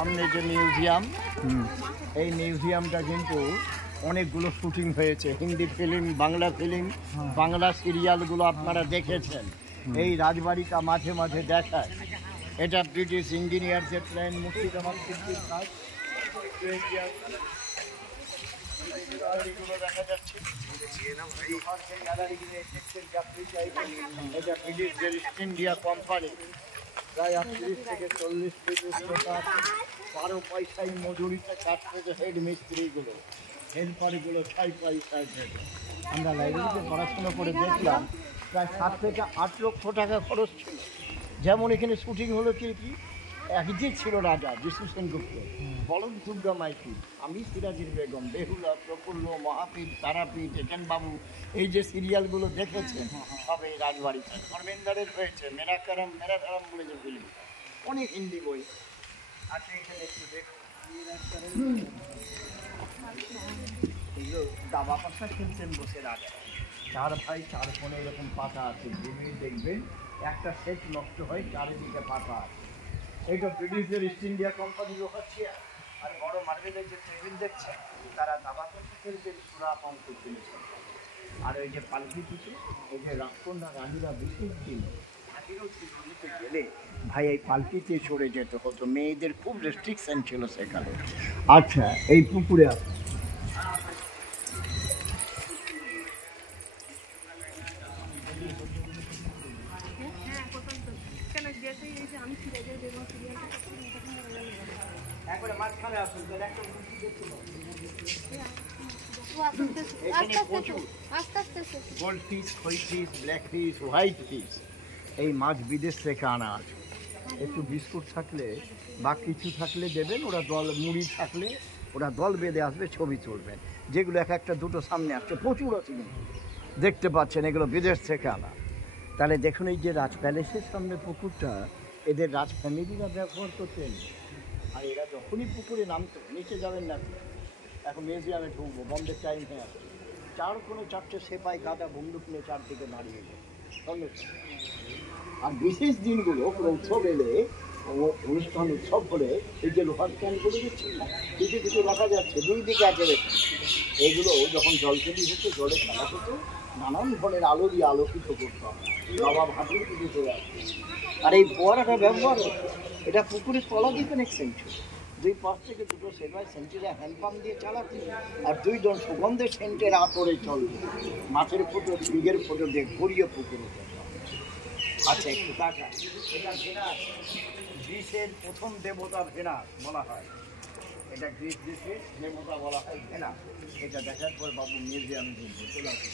সামনে যে মিউজিয়াম, এই মিউজিয়ামটা কিন্তু অনেকগুলো শুটিং হয়েছে, হিন্দি ফিল্ম, বাংলা ফিল্ম, বাংলা সিরিয়ালগুলো আপনারা দেখেছেন। এই রাজবাড়িটা মাঝে মাঝে দেখায়। এটা ব্রিটিশ ইঞ্জিনিয়ারদের প্ল্যান, মুর্শিদাবাদ শিল্পীর কাজ। দেখা যাচ্ছে এটা ব্রিটিশদের ইস্ট ইন্ডিয়া কোম্পানি। প্রায় 38 থেকে 40 ব্রিটিশ লোক, 12 পয়সায় মজুরিতে কাজ পেতে হেড মিস্ত্রিগুলো, হেল্পারগুলো 6 পয়সায় পেত। আমরা লাইব্রেরিতে পড়াশোনা করে দেখলাম প্রায় 7 থেকে 8 লক্ষ টাকা খরচ ছিল। যেমন এখানে শুটিং হলো কি একদিক ছিল রাজা যিশু সেনগুপ্ত, বলদ দুর্গা মাইতি, আমি সিরাজির বেগম, বেহুলা, প্রফুল্ল, মহাপীঠ, তারাপীঠ, একেনবাবু, এই যে সিরিয়ালগুলো দেখেছেন সব এই রাজবাড়িতে। ধর্মেন্দ্রের হয়েছে মেরাকারাম মেরাধারাম বলে যে ফিল্ম, অনেক হিন্দি বই আছে এখানে, একটু দেখুন। এগুলো দাবা পাতা খেলছেন বসে রাজা, 4 ভাই 4 কোণে এরকম পাতা আছে, ঘুমিয়ে দেখবেন একটা সেট নষ্ট হয়, চারিদিকে পাতা আছে। এইটা ব্রিটিশদের ইস্ট ইন্ডিয়া কোম্পানি লোহার চেয়ার আর বড় মার্বেলের যে টেবিল দেখছেন, তারা দাবা পাতা খেলছেন, সুরা অঙ্ক কিনেছেন। আর ওই যে পালকি কিছু, এই যে রাজকন্যা রানীরা বিশেষ দিন গেলে ভাই এই পালকিতে চড়ে যেতে হতো, মেয়েদের খুব রেস্ট্রিকশন ছিল সেখানে। আচ্ছা, এই পুকুরে আছে গোল্ড ফিশ, খই fish, black fish, white fish. এই মাছ বিদেশ থেকে আনা আছে। একটু বিস্কুট থাকলে বা কিছু থাকলে দেবেন, ওরা দল, মুড়ি থাকলে ওরা দল বেঁধে আসবে, ছবি তুলবেন। যেগুলো এক একটা দুটো সামনে আসছে, প্রচুর আছে কিন্তু দেখতে পাচ্ছেন, এগুলো বিদেশ থেকে আনা। তাহলে দেখুন এই যে রাজ প্যালেসের সামনে পুকুরটা, এদের রাজ ফ্যামিলিরা ব্যবহার করতেন। আর এরা যখনই পুকুরে নামতো, নিচে যাবেন না, এখন মিউজিয়ামে ঢুকবো, বন্ধের টাইম হয়ে আসছে, 4 কোনো 4টে সেপাই গাদা বন্দুক নিয়ে চারদিকে দাঁড়িয়ে যায়। আর বিশেষ দিনগুলো উৎসব এলে, অনুষ্ঠান উৎসব হলে এই যে লোহার ক্যানগুলো দিচ্ছে কিছু কিছু দেখা যাচ্ছে, 2 দিকে আছে দেখুন। এইগুলো যখন জলচেলি হতো, জলে খেলা হতো, নানান ধরনের আলো দিয়ে আলোকিত করতাম, বাবা ভাটির দিকে চলে আসতো। আর এই ফোয়ারাটা ব্যবহার হতো, এটা পুকুরের তলা দিয়ে কানেকশন ছিল। 2 পাশ থেকে 2টো সেপাই সেন্টিরা হ্যান্ডপাম্প দিয়ে চালাতো, আর 2 জন সুগন্ধের সেন্টের আতরে চলতো, মাছের ফটো, দিগের ফটো দিয়ে ঘুরিয়ে পুকুরে। আচ্ছা, একটু টাকা, এটা ভেনাস, গ্রিসের প্রথম দেবতা ভেনাস বলা হয়। এটা গ্রিস দেশের দেবতা বলা হয় ভেনাস। এটা দেখার পর বাবু মিউজিয়ামে ঢুকবো, চলে আসুন।